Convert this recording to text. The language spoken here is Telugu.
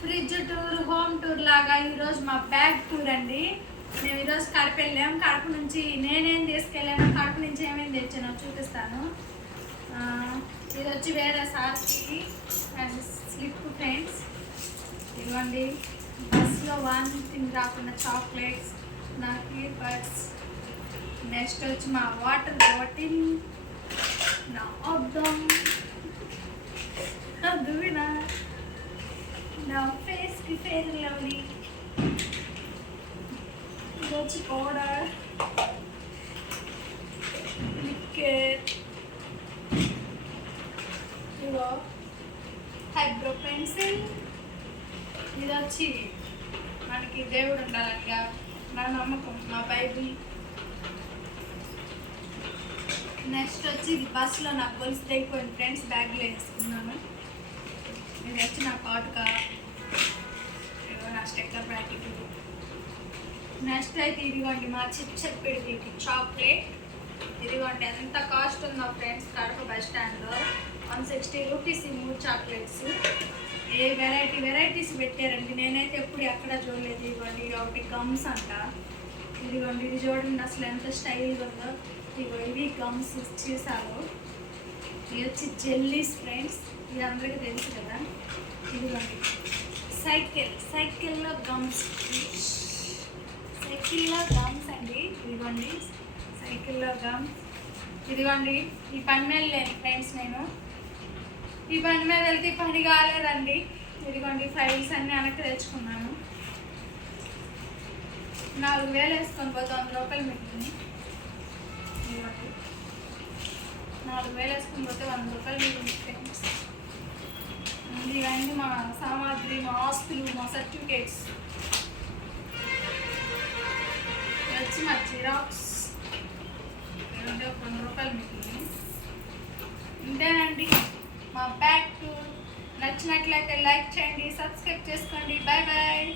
ఫ్రిడ్జ్ టూర్, హోమ్ టూర్ లాగా ఈరోజు మా బ్యాగ్ టూర్ అండి. మేము ఈరోజు కడప వెళ్ళాం. కడప నుంచి నేనేం తీసుకెళ్ళాను, కడప నుంచి ఏమేమి తెచ్చానో చూపిస్తాను. ఇది వచ్చి వేరే సార్కి అండ్ స్లిప్ ఫ్రెండ్స్. ఇదిగోండి బస్లో వామిటింగ్ రాకుండా చాక్లెట్స్, నాకు ఇయర్ బడ్స్. నెక్స్ట్ వచ్చి మా వాటర్ బాటిల్, నా అద్దం, దువ్విన, నా ఫేస్కి ఫేర్ అండ్ లవ్లీ. ఇది వచ్చి పౌడర్, లిక్విడ్, ఇదో హైబ్రో పెన్సిల్. ఇది వచ్చి మనకి దేవుడు ఉండాలనిగా నా నమ్మకం, మా బైబిల్. నెక్స్ట్ వచ్చి ఇది బస్సులో నాకు గొలుసు తెగిపోయింది ఫ్రెండ్స్, బ్యాగ్లో వేసుకున్నాను. ఇది వచ్చి నా కాటుక, నా స్టిక్కర్ ప్యాకెట్. నెక్స్ట్ అయితే ఇదిగోండి మా చెప్పేది చాక్లెట్. ఇదిగోండి ఎంత కాస్ట్ ఉందో ఫ్రెండ్స్, కడప బస్ స్టాండ్లో 160 రూపీస్ ఈ 3 చాక్లెట్స్. ఏ వెరైటీస్ పెట్టారండి, నేనైతే ఎప్పుడు ఎక్కడ చూడలేదు. ఇదిగోండి ఇది ఒకటి గమ్స్ అంట. ఇదిగోండి ఇది చూడండి అసలు ఎంత స్టైల్గా ఉందో. ఇదిగో ఇవి గమ్స్ చేశారు. ఇది వచ్చి జెల్లీస్ ఫ్రెండ్స్, ఇది అందరికీ తెలుసు కదా. ఇదిగోండి సైకిల్లో గమ్స్ అండి. ఇదిగోండి సైకిల్లో గమ్స్. ఇదిగోండి ఈ పని మీద లేను ఫ్రెండ్స్, నేను ఈ పని మీద వెళ్తే పని కాలేదండి. ఇదిగోండి ఫైల్స్ అన్నీ వెనక్కి తెచ్చుకున్నాను. 4000 వేసుకొని పోతే 100 రూపాయలు మిగిలింది. ఇదిగోండి 4000 వేసుకొని పోతే 100 రూపాయలు మిగిలింది ఫ్రెండ్స్. ఇవన్నీ మా సామాగ్రి, మా ఆస్తులు, మా సర్టిఫికేట్స్. వచ్చి మా జిరాక్స్, 100 రూపాయలు మిగిలింది. ఇంతేనండి మా బ్యాగ్ టూర్. నచ్చినట్లయితే లైక్ చేయండి, సబ్స్క్రైబ్ చేసుకోండి. Bye bye.